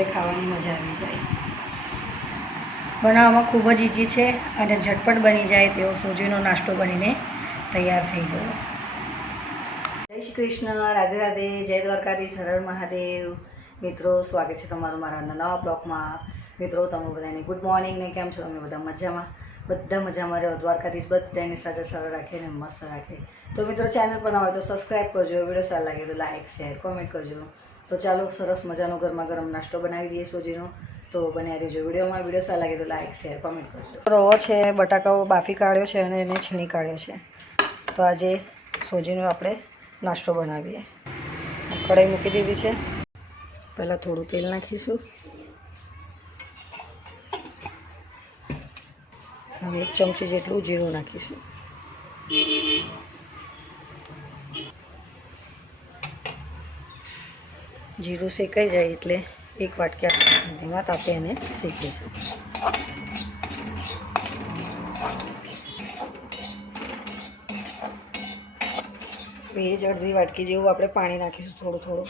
જોડે ખાવાની મજા આવી જાય. બનાવવામાં ખૂબ જ ઇઝી છે અને ઝટપટ બની જાય તેવો સોજીનો નાસ્તો બનીને તૈયાર થઈ ગયો. જય શ્રી કૃષ્ણ, રાધે રાધે, જય દ્વારકાધીશ, હર હર મહાદેવ. મિત્રો, સ્વાગત છે તમારું મારા નવા બ્લોગમાં. મિત્રો, તમે બધાને ગુડ મોર્નિંગ ને કેમ છો? અમે બધા મજામાં. બધા મજામાં રહ્યો, દ્વારકાધીશ બધાને સાથે સરળ રાખે ને મસ્ત રાખે. તો મિત્રો, ચેનલ પર ના હોય તો સબસ્ક્રાઈબ કરજો, વિડીયો સારો લાગે તો લાઈક શેર કોમેન્ટ કરજો. તો ચાલો સરસ મજાનો ગરમા ગરમ નાસ્તો બનાવી દઈએ સોજીનો. તો બને રહેજો વિડીયોમાં. વિડીયો સારો લાગે તો લાઈક શેર કોમેન્ટ કરજો. રવો છે, બટાકાઓ બાફી કાઢ્યો છે અને એને છીણી કાઢ્યો છે. તો આજે સોજીનો આપણે નાસ્તો બનાવીએ. કઢાઈ મૂકી દીધી છે. પહેલાં થોડું તેલ નાખીશું. હવે 1 ચમચી જેટલું જીરું નાખીશું. જીરું શેકાઈ જાય એટલે 1 વાટકી ધીમા તાપે એને શેકીશું. બે જ અડધી વાટકી જેવું આપણે પાણી નાખીશું, થોડું થોડું.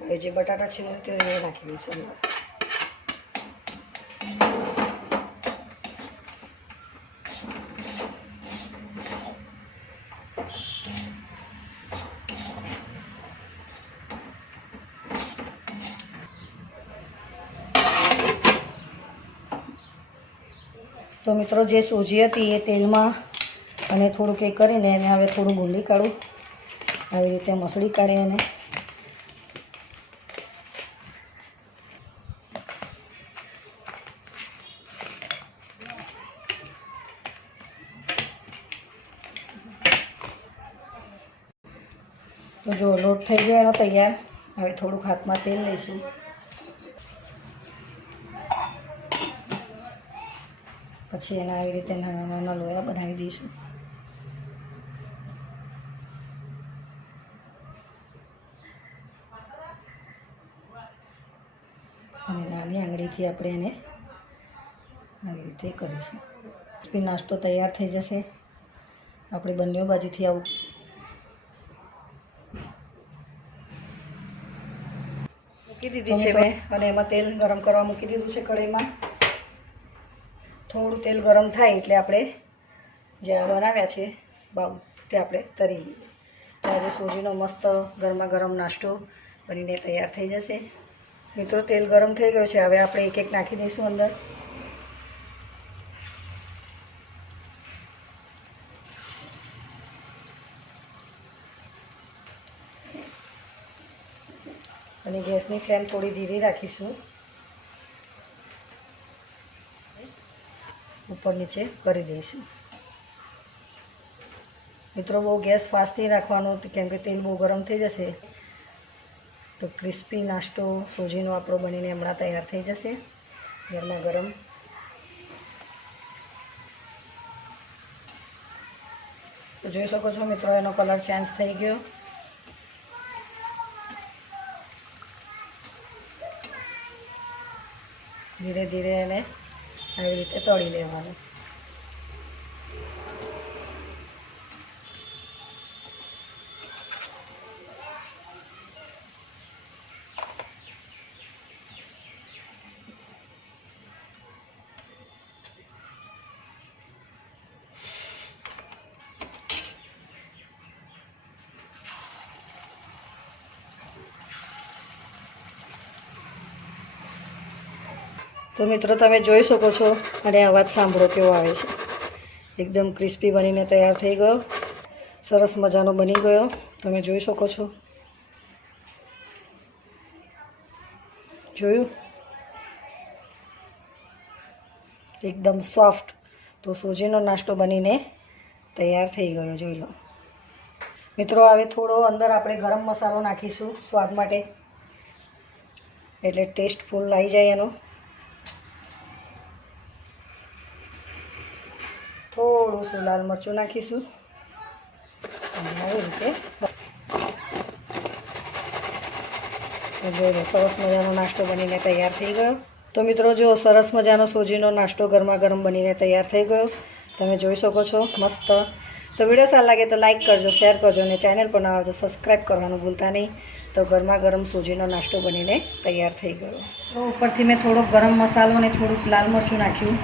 હવે જે બટાટા છે તે નાખી દઈશું અંદર. તો મિત્રો, જે સોજી હતી એ તેલમાં અને થોડુંક એ કરીને એને હવે થોડું ગુંદી કાઢું. આવી રીતે મસળી કાઢી એને તો જો લોટ થઈ ગયો એનો તૈયાર. હવે થોડુંક હાથમાં તેલ લઈશું. પછી એના આવી રીતે નાના નાના લોયા બનાવી દઈશું. અને નાની આંગળીથી આપણે એને આવી રીતે કરીશું. ક્રિસ્પી નાસ્તો તૈયાર થઈ જશે. આપણે બંને બાજુથી આવું મૂકી દીધી છે મેં અને એમાં તેલ ગરમ કરવા મૂકી દીધું છે કઢાઈમાં. થોડું તેલ ગરમ થાય એટલે આપણે જે બનાવ્યા છે બાઉ તે આપણે તરી લઈએ. આજે સોજીનો મસ્ત ગરમા ગરમ નાસ્તો બનીને તૈયાર થઈ જશે. મિત્રો, તેલ ગરમ થઈ ગયું છે. હવે આપણે એક એક નાખી દઈશું અંદર. અને ગેસની ફ્લેમ થોડી ધીરી રાખીશું. ઉપર નીચે કરી દઈશું. મિત્રો, બહુ ગેસ ફાસ્ટ નહીં રાખવાનો, કેમ કે તેલ બહુ ગરમ થઈ જશે તો ક્રિસ્પી નાસ્તો સોજીનો આપણો બનીને હમણાં તૈયાર થઈ જશે ગરમા ગરમ. તો જોઈ શકો છો મિત્રો, એનો કલર ચેન્જ થઈ ગયો. ધીરે ધીરે એને આવી રીતે તળી લેવાનું. તો મિત્રો, તમે જોઈ શકો છો અને અવાજ સાંભળો કેવો આવે છે. એકદમ ક્રિસ્પી બનીને તૈયાર થઈ ગયો. સરસ મજાનો બની ગયો, તમે જોઈ શકો છો. જોયું? એકદમ સોફ્ટ. તો સોજીનો નાસ્તો બનીને તૈયાર થઈ ગયો, જોઈ લો મિત્રો. હવે થોડો અંદર આપણે ગરમ મસાલો નાખીશું સ્વાદ માટે, એટલે ટેસ્ટફુલ આવી જાય એનો. થોડું શું લાલ મરચું નાખીશું અને આવી રીતે જોઈ લો સરસ મજાનો નાસ્તો બનીને તૈયાર થઈ ગયો. તો મિત્રો જો સરસ મજાનો સોજીનો નાસ્તો ગરમા ગરમ બનીને તૈયાર થઈ ગયો, તમે જોઈ શકો છો મસ્ત. તો વિડીયો સારો લાગે તો લાઇક કરજો, શેર કરજો અને ચેનલ પર નવા તો સબસ્ક્રાઈબ કરવાનું ભૂલતા નહીં. તો ગરમા ગરમ સોજીનો નાસ્તો બનીને તૈયાર થઈ ગયો. તો ઉપરથી મેં થોડોક ગરમ મસાલો અને થોડુંક લાલ મરચું નાખ્યું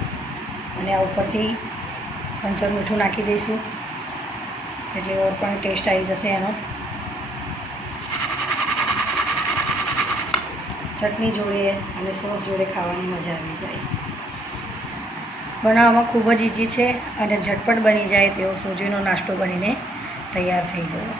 અને આ ઉપરથી સંચર મીઠું નાખી દઈશું એટલે ઓર પણ ટેસ્ટ આવી જશે એનો. ચટણી જોડે અને સોસ જોડે ખાવાની મજા આવી જાય. બનાવવામાં ખૂબ જ ઇઝી છે અને ઝટપટ બની જાય તેવો સોજીનો નાસ્તો બનીને તૈયાર થઈ ગયો.